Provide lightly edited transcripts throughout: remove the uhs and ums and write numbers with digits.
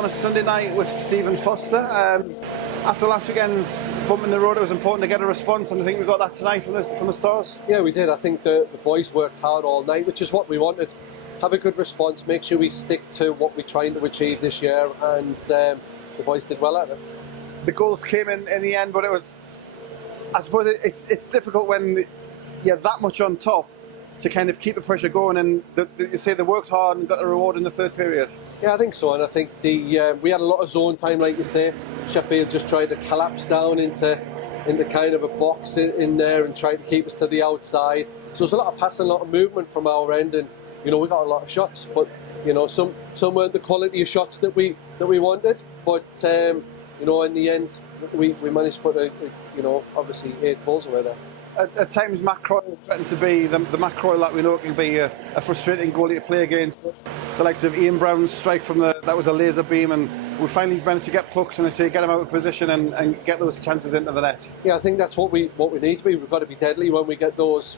on a Sunday night with Stephen Foster. After last weekend's bump in the road, it was important to get a response, and I think we got that tonight from the Stars. Yeah, we did. I think the boys worked hard all night, which is what we wanted. Have a good response, make sure we stick to what we're trying to achieve this year, and the boys did well at it. The goals came in the end, but it was, I suppose it's difficult when you're that much on top to kind of keep the pressure going, and you say they worked hard and got the reward in the third period. Yeah, I think so, and I think we had a lot of zone time, like you say. Sheffield just tried to collapse down into kind of a box in there and try to keep us to the outside. So there's a lot of passing, a lot of movement from our end, and we got a lot of shots, but some weren't the quality of shots that we wanted. But in the end, we managed to put obviously 8 goals away there. At times, Matt Croyle threatened to be the Matt Croyle that we know can be a frustrating goalie to play against. The likes of Ian Brown's strike that was a laser beam, and we finally managed to get pucks and get him out of position and get those chances into the net. Yeah, I think that's what we need to be. We've got to be deadly when we get those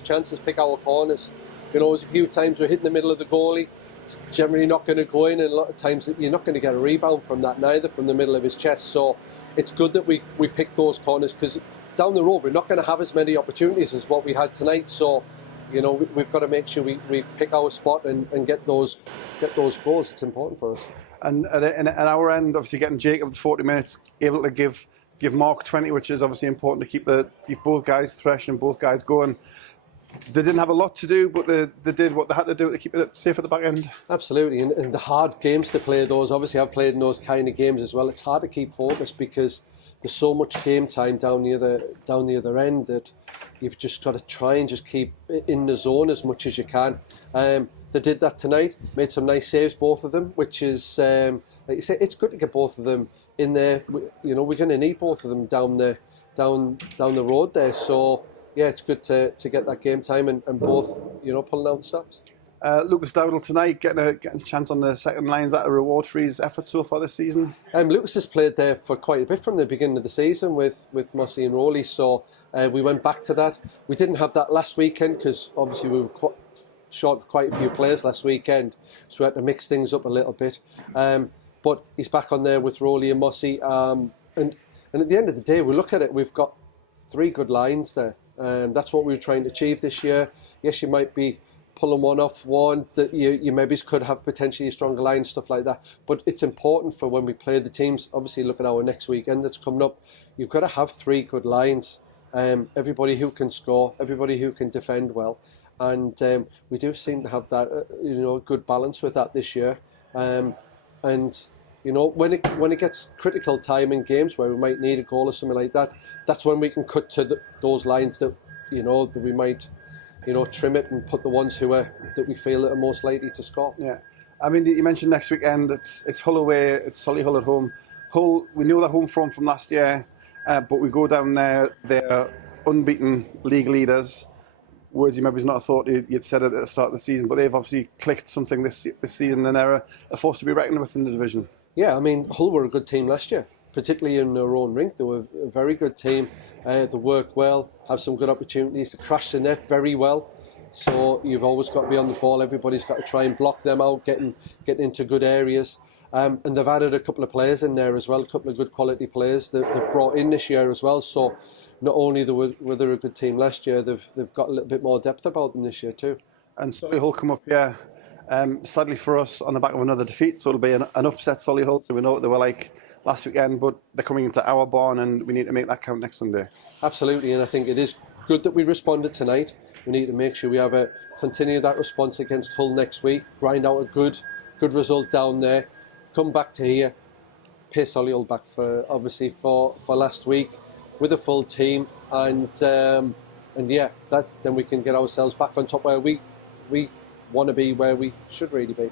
chances. Pick our corners. There's a few times we're hitting the middle of the goalie. It's generally not going to go in, and a lot of times you're not going to get a rebound from that, neither from the middle of his chest. So it's good that we pick those corners, because down the road we're not going to have as many opportunities as what we had tonight. So we've got to make sure we pick our spot and get those goals. It's important for us. And at our end, obviously getting Jacob the 40 minutes, able to give Mark 20, which is obviously important to keep both guys fresh and both guys going. They didn't have a lot to do, but they did what they had to do to keep it safe at the back end. Absolutely, and the hard games to play those. Obviously, I've played in those kind of games as well. It's hard to keep focused because there's so much game time down the other end that you've just got to try and just keep in the zone as much as you can. They did that tonight. Made some nice saves, both of them, which is like you say, it's good to get both of them in there. We're going to need both of them down the road there. So. Yeah, it's good to get that game time and both, pulling out stops. Lucas Dowdle tonight getting a chance on the second line. Is that a reward for his efforts so far this season? Lucas has played there for quite a bit from the beginning of the season with Mossy and Rowley, so we went back to that. We didn't have that last weekend because obviously we were short of quite a few players last weekend, so we had to mix things up a little bit. But he's back on there with Rowley and Mossy, and at the end of the day, we look at it, we've got 3 good lines there. That's what we were trying to achieve this year. Yes, you might be pulling one off one that you maybe could have potentially a stronger line, stuff like that. But it's important for when we play the teams. Obviously, look at our next weekend that's coming up. You've got to have 3 good lines. Everybody who can score, everybody who can defend well, and we do seem to have that good balance with that this year. And when it gets critical time in games where we might need a goal or something like that, that's when we can cut to those lines that that we might trim it and put the ones that we feel that are most likely to score. Yeah, I mean, you mentioned next weekend it's Hull away, it's Solihull at home. Hull, we know they're home from last year, but we go down there, they're unbeaten league leaders. Words you maybe not have thought you'd said at the start of the season, but they've obviously clicked something this season and they're a force to be reckoned with in the division. Yeah, I mean, Hull were a good team last year, particularly in their own rink. They were a very good team. They work well, have some good opportunities to crash the net very well. So you've always got to be on the ball. Everybody's got to try and block them out, getting into good areas. And they've added a couple of players in there as well, a couple of good quality players that they've brought in this year as well. So not only were they a good team last year, they've got a little bit more depth about them this year too. And Solihull come up here. Sadly for us, on the back of another defeat, so it'll be an upset Solihull. So we know what they were like last weekend, but they're coming into our barn and we need to make that count next Sunday. Absolutely, and I think it is good that we responded tonight. We need to make sure we continue that response against Hull next week, grind out a good result down there, come back to here, pay Solihull back for last week with a full team, and yeah, then we can get ourselves back on top where we want to be, where we should really be.